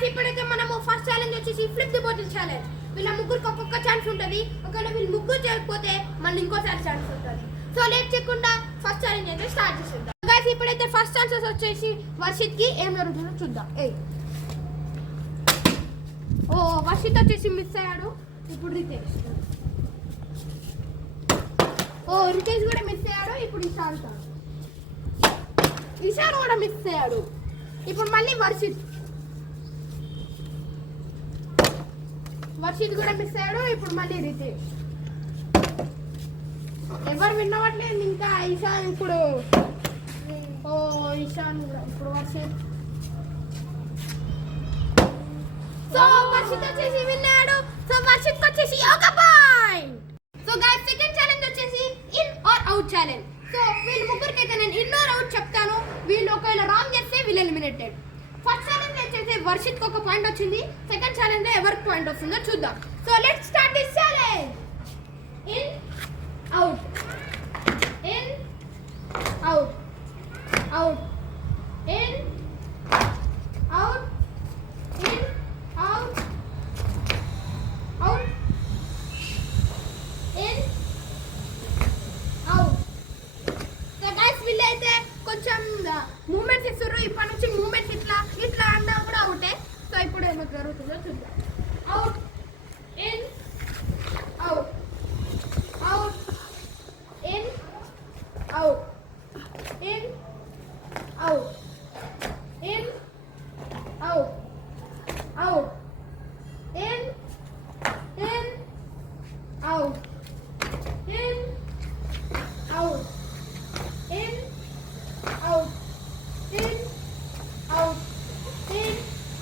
Guys ఇప్పుడైతే మనము first challenge వచ్చేసి ఫ్లిప్ ది బాటిల్ ఛాలెంజ్. వీళ్ళ ముగ్గురికి ఒక్కొక్క ఛాన్స్ ఉంటుంది. ఒకవేళ వీళ్ళు ముగ్గురు చేయకపోతే మళ్ళీ ఇంకోసారి ఛాన్స్ ఉంటుంది. సో లేట్ చేయకుండా ఫస్ట్ ఛాలెంజ్ అయితే స్టార్ట్ చేసేద్దాం. గైస్ ఇప్పుడైతే ఫస్ట్ ఛాన్సెస్ వచ్చేసి వర్షిత్ కి ఏం జరుగుతుందో చూద్దాం. ఓ వర్షిత్ వచ్చేసి మిస్ అయ్యాడు. ఇప్పుడు రితేష్. ఓ రితేష్ కూడా మిస్ అయ్యాడు. ఇప్పుడు ఇషాన్ కూడా మిస్ అయ్యాడు. ఇప్పుడు మళ్ళీ వర్షిత్ కూడా మిస్ అయ్యాడు. ఇప్పుడు మళ్ళీ రితేష్. ఎవరు విన్నవట్లేదు ఇంకా. ఇషాన్ ఇప్పుడు ఇషాన్ కూడా ఇప్పుడు వర్షిత్. సో వర్షిత్ వచ్చేసి విన్నాడు. సో వర్షిత్ వచ్చేసి ఒక point. So guys second challenge వచ్చేసి ఇన్ ఆర్ అవుట్ ఛాలెంజ్. సో వీళ్ళు ముగ్గురికైతే నేను ఇన్ ఆర్ అవుట్ చెప్తాను. వీళ్ళు ఒకవేళ రాంగ్ చేస్తే వీళ్ళు ఎలిమినేటెడ్. ఫస్ట్ ఛాలెంజ్ వచ్చేసి వర్షిత్ కి ఒక పాయింట్ వచ్చింది. సెకండ్ ఛాలెంజ్ లో ఎవరికి పాయింట్ వస్తుందో చూద్దాం. So let's start this challenge. In out in out out in out in out out in out. So guys వీళ్ళైతే కొంచెం మూమెంట్స్ ఇస్తారు. ఇప్పటి నుంచి మూమెంట్స్ ఇట్లా ఇట్లా అన్నా కూడా అవుటే. సో ఇప్పుడు ఏమో జరుగుతుందో చూద్దాం. Out in out out in out in out in out out in out in out in out in out in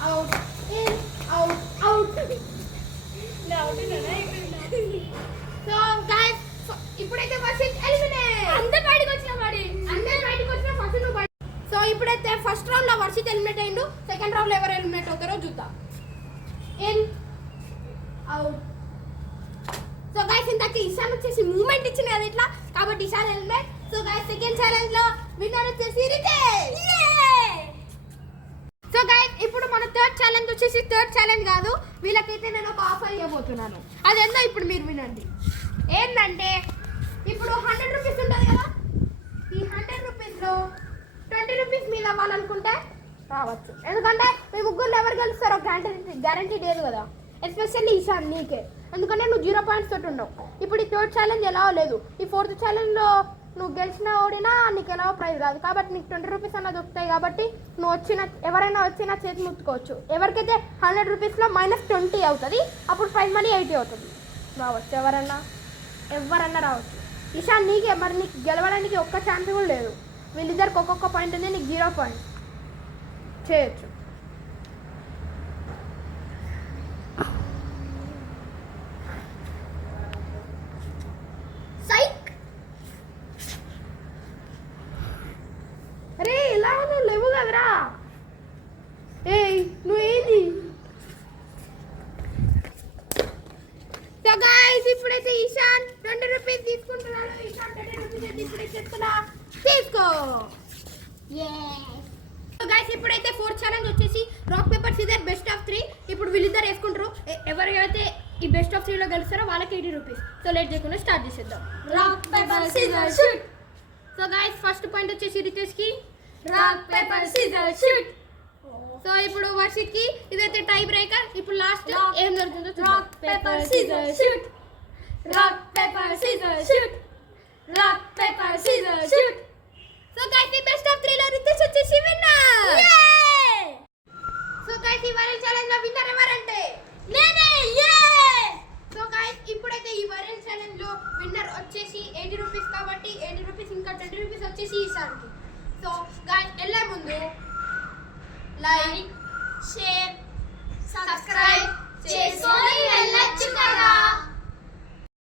out in out out. So guys ఇప్పుడైతే వర్షిత్ ఎలిమినేట్. అందరూ బయటికి వచ్చిన ఫస్ట్ నువ్వు బయట. సో ఇప్పుడైతే ఫస్ట్ రౌండ్ లో Varshith eliminate అయ్యిండు. Second round లో ఎవరు ఎలిమినేట్ అవుతారో చూద్దాం. In out. సో గైస్ ఇంతకీ ఇషాన్ వచ్చేసి మూమెంట్ ఇచ్చింది కదా ఇట్లా, కాబట్టి Ishan eliminate. So guys second challenge లో విన్నర్ వచ్చేసి రితేష్. సో గైస్ ఇప్పుడు మన థర్డ్ ఛాలెంజ్ వచ్చేసి థర్డ్ ఛాలెంజ్ కాదు. వీళ్ళకైతే నేను ఒక ఆఫర్ ఇవ్వబోతున్నాను. అదేందో ఇప్పుడు మీరు వినండి. ఏంటంటే ఇప్పుడు 100 రూపీస్ ఉంటుంది కదా. ఈ 100 రూపీస్లో 20 రూపీస్ మీద అవ్వాలనుకుంటే రావచ్చు. ఎందుకంటే మీ ముగ్గురు ఎవరు గెలుస్తారో గ్యారంటీ లేదు కదా. ఎస్పెషల్లీ ఈశాన్ నీకే. ఎందుకంటే నువ్వు 0 పాయింట్స్ తోటి ఉండవు. ఇప్పుడు ఈ థర్డ్ ఛాలెంజ్ ఎలా లేదు. ఈ ఫోర్త్ ఛాలెంజ్లో నువ్వు గెలిచినా ఓడినా నీకు ఎలా ప్రైజ్ రాదు. కాబట్టి నీకు 20 రూపీస్ అన్నది దొరుకుతాయి. కాబట్టి నువ్వు ఎవరైనా వచ్చినా చేతి ముట్టుకోవచ్చు. ఎవరికైతే 100 రూపీస్లో -20 అవుతుంది, అప్పుడు ప్రైజ్ మనీ 80 అవుతుంది. రావచ్చు ఎవరన్నా రావచ్చు. ఇషాన్ నీకే. మరి నీకు గెలవడానికి ఒక్క ఛాన్స్ కూడా లేదు. వీళ్ళిద్దరికి ఒక్కొక్క పాయింట్ ఉంది. నీకు 0 పాయింట్ చేయొచ్చు. అరే ఇలా నువ్వు లేవు కదరా. నువ్వేంది. సో గైస్ ఇప్పుడైతే ఇషాన్ 20 రూపీస్ తీసుకుంటున్నాడు. ఇషాన్ 20 రూపీస్ ఇప్పుడే చెప్తున్నా, తీసుకో. సో గైస్ ఇప్పుడైతే ఫోర్త్ ఛాలెంజ్ వచ్చేసి rock paper scissor best of 3. ఇప్పుడు వీళ్ళిద్దరు వేసుకుంటారు. ఎవరైతే ఈ బెస్ట్ ఆఫ్ 3లో గెలుస్తారో వాళ్ళకి 80 రూపీస్. సో లేట్ చేయకుండా స్టార్ట్ చేసేద్దాం. Rock paper scissor shoot. So guys first point వచ్చేసి రితేష్ కి. Rock paper scissor shoot. So ఇప్పుడు వర్షిత్ కి. ఇదైతే టై బ్రేకర్. ఇప్పుడు లాస్ట్ ఏం జరుగుతుందో rock paper scissor shoot. Rock paper scissor shoot. Rock paper scissor shoot. So guys ఈ బెస్ట్ ఆఫ్ 3లో రితేష్ వచ్చేసి విన్నర్. సో గైస్ ఈ వైరల్ ఛాలెంజ్ లో విన్నర్ ఎవరంటే నేనే. సో గైస్ ఇప్పుడైతే ఈ వైరల్ ఛాలెంజ్ లో విన్నర్ వచ్చేసి 80 రూపీస్. కాబట్టి 80 రూపీస్ ఇంకా 20 రూపీస్ వచ్చేసి ఈశాన్కి. సో గైస్ వెళ్ళే ముందు లైక్, షేర్, సబ్స్క్రైబ్ చేసుకొని వెళ్ళొచ్చు కదా.